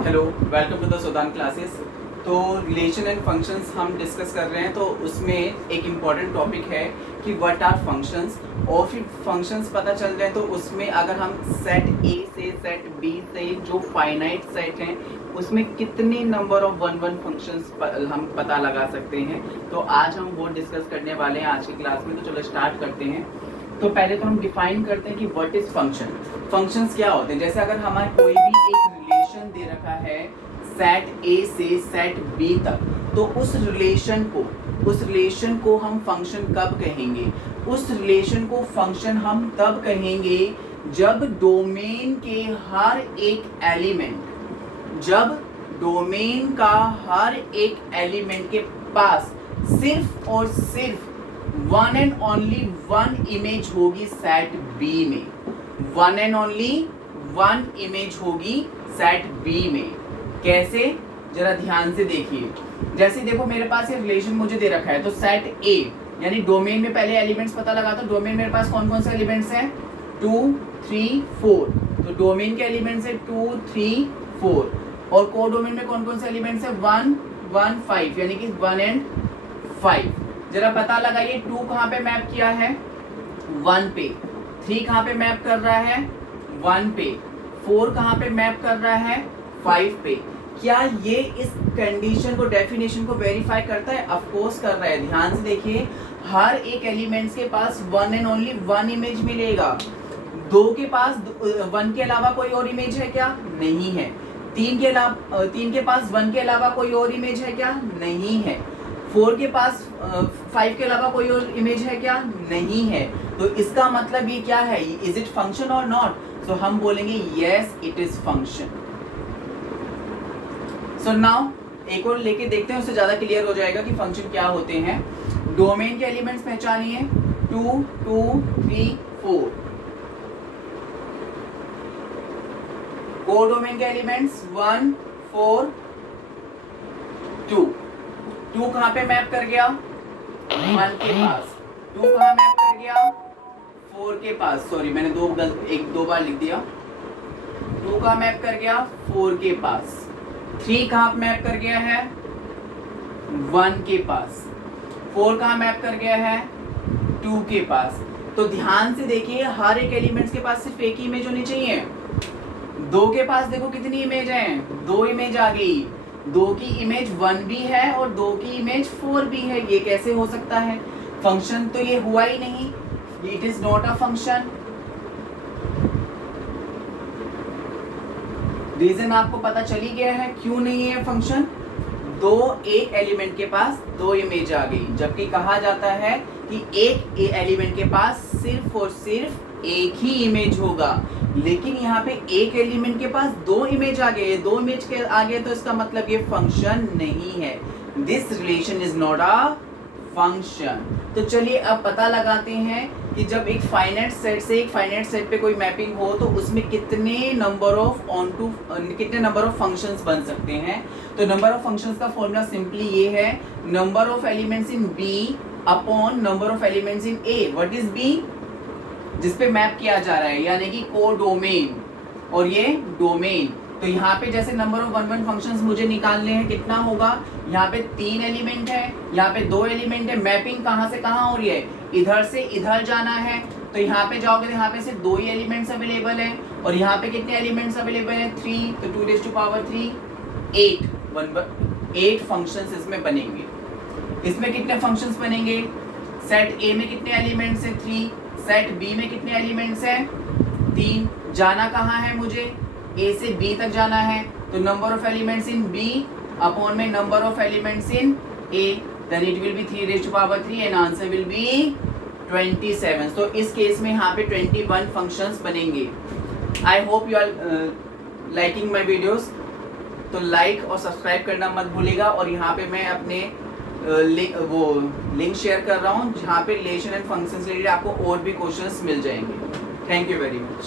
Hello, welcome to the Sudan classes. तो relation and functions हम discuss कर रहे हैं। तो उसमें एक इम्पॉर्टेंट टॉपिक है कि व्हाट आर फंक्शंस, और फिर फंक्शंस पता चल जाए तो उसमें अगर हम सेट ए से सेट बी से जो फाइनाइट सेट हैं उसमें कितने नंबर ऑफ वन फंक्शंस हम पता लगा सकते हैं। तो आज हम वो डिस्कस करने वाले हैं आज की क्लास में। तो चलो स्टार्ट करते हैं। तो पहले तो हम डिफाइन करते हैं कि व्हाट इज फंक्शन। फंक्शंस क्या होते हैं। जैसे अगर हमारे कोई भी एक रिलेशन दे रखा है सेट ए से सेट बी तक, तो उस रिलेशन को हम फंक्शन कब कहेंगे। उस रिलेशन को फंक्शन हम तब कहेंगे जब डोमेन के हर एक एलिमेंट, जब डोमेन का हर एक एलिमेंट के पास सिर्फ और सिर्फ one and only one image होगी सेट बी में। One and only one image होगी सेट बी में। कैसे, जरा ध्यान से देखिए। जैसे देखो मेरे पास ये रिलेशन मुझे दे रखा है, तो सेट ए यानी डोमेन में पहले एलिमेंट्स पता लगा। तो डोमेन मेरे पास कौन कौन से एलिमेंट्स हैं, 2 3 4। तो डोमेन के एलिमेंट्स है 2 3 4, और को डोमेन में कौन कौन से एलिमेंट्स है 1 1 5, यानी कि 1 एंड 5। जरा पता लगाइए 2 कहाँ पे मैप किया है 1 पे, 3 कहाँ पे मैप कर रहा है 1 पे, 4 कहाँ पे मैप कर रहा है 5 पे। क्या ये इस कंडीशन को, डेफिनेशन को वेरीफाई करता है? ऑफ कोर्स कर रहा है। ध्यान से देखिए, हर एक एलिमेंट्स के पास one and only one image मिलेगा। 2 के पास 1 के अलावा कोई और इमेज है क्या? नहीं है। 3 के पास 1 के अलावा कोई और इमेज है क्या? नहीं है। 4 के पास 5 के अलावा कोई और इमेज है क्या? नहीं है। तो इसका मतलब ये क्या है, इज इट फंक्शन और नॉट? तो हम बोलेंगे yes it is function. So now एक और लेके देखते हैं, उससे ज्यादा क्लियर हो जाएगा कि फंक्शन क्या होते हैं। डोमेन के एलिमेंट्स पहचानिए 2 2 3 4। कोडोमेन के एलिमेंट्स 1 4 2। 2 कहाँ पे मैप कर गया 1 के पास, 2 कहाँ मैप कर गया 4 के पास। सॉरी, मैंने दो बार लिख दिया। 2 कहाँ मैप कर गया 4 के पास। 3 कहाँ मैप कर गया है 1 के पास। 4 कहाँ मैप कर गया है 2 के पास। तो ध्यान से देखिए, हर एक एलिमेंट्स के पास सिर्फ एक ही इमेज होनी चाहिए। 2 के पास देखो कितनी इमेज है, 2 इमेज आ गई। 2 की इमेज 1 भी है और 2 की इमेज 4 भी है। ये कैसे हो सकता है? फंक्शन तो ये हुआ ही नहीं। It is not a function. Reason आपको पता चली गया है क्यों नहीं है फंक्शन। एक एलिमेंट के पास 2 इमेज आ गई, जबकि कहा जाता है कि एक एलिमेंट के पास सिर्फ और सिर्फ एक ही इमेज होगा। लेकिन यहाँ पे एक एलिमेंट के पास 2 इमेज आ गए, 2 इमेज के आ गए, तो इसका मतलब ये फंक्शन नहीं है। This relation is not a function. तो चलिए अब पता लगाते हैं कि जब एक फाइनाइट सेट से एक फाइनाइट सेट पे कोई मैपिंग हो तो उसमें कितने नंबर ऑफ फंक्शंस बन सकते हैं। तो नंबर ऑफ फंक्शंस का फॉर्मूला सिंपली ये है, number of elements in B upon number of elements in A. What is B? जिसपे मैप किया जा रहा है, यानी कि कोडोमेन, और ये डोमेन। तो यहाँ पे जैसे नंबर ऑफ वन फंक्शंस मुझे निकालने हैं, कितना होगा? यहाँ पे 3 एलिमेंट है, यहाँ पे 2 एलिमेंट है। मैपिंग कहाँ से कहाँ हो रही है, इधर से इधर जाना है। तो यहाँ पे जाओगे तो यहाँ पे सिर्फ 2 ही एलिमेंट्स अवेलेबल है, और यहाँ पे कितने एलिमेंट्स अवेलेबल है 3। तो 2⁻3 8 फंक्शंस इसमें बनेंगे। इसमें कितने फंक्शंस बनेंगे? सेट ए में कितने एलिमेंट्स है 3, सेट बी में कितने एलिमेंट्स है 3। जाना कहाँ है मुझे, ए से बी तक जाना है। तो number of elements in B upon में number of elements in A, then it will be 3⁻3 and answer will be 27। तो इस केस में यहाँ पे 21 फंक्शंस बनेंगे। I hope you are liking my videos. तो लाइक और सब्सक्राइब करना मत भूलिएगा। और यहाँ पे मैं अपने लिंक शेयर कर रहा हूँ जहाँ पे रिलेशन एंड फंक्शंस रिलेटेड आपको और भी क्वेश्चंस मिल जाएंगे। Thank you very much.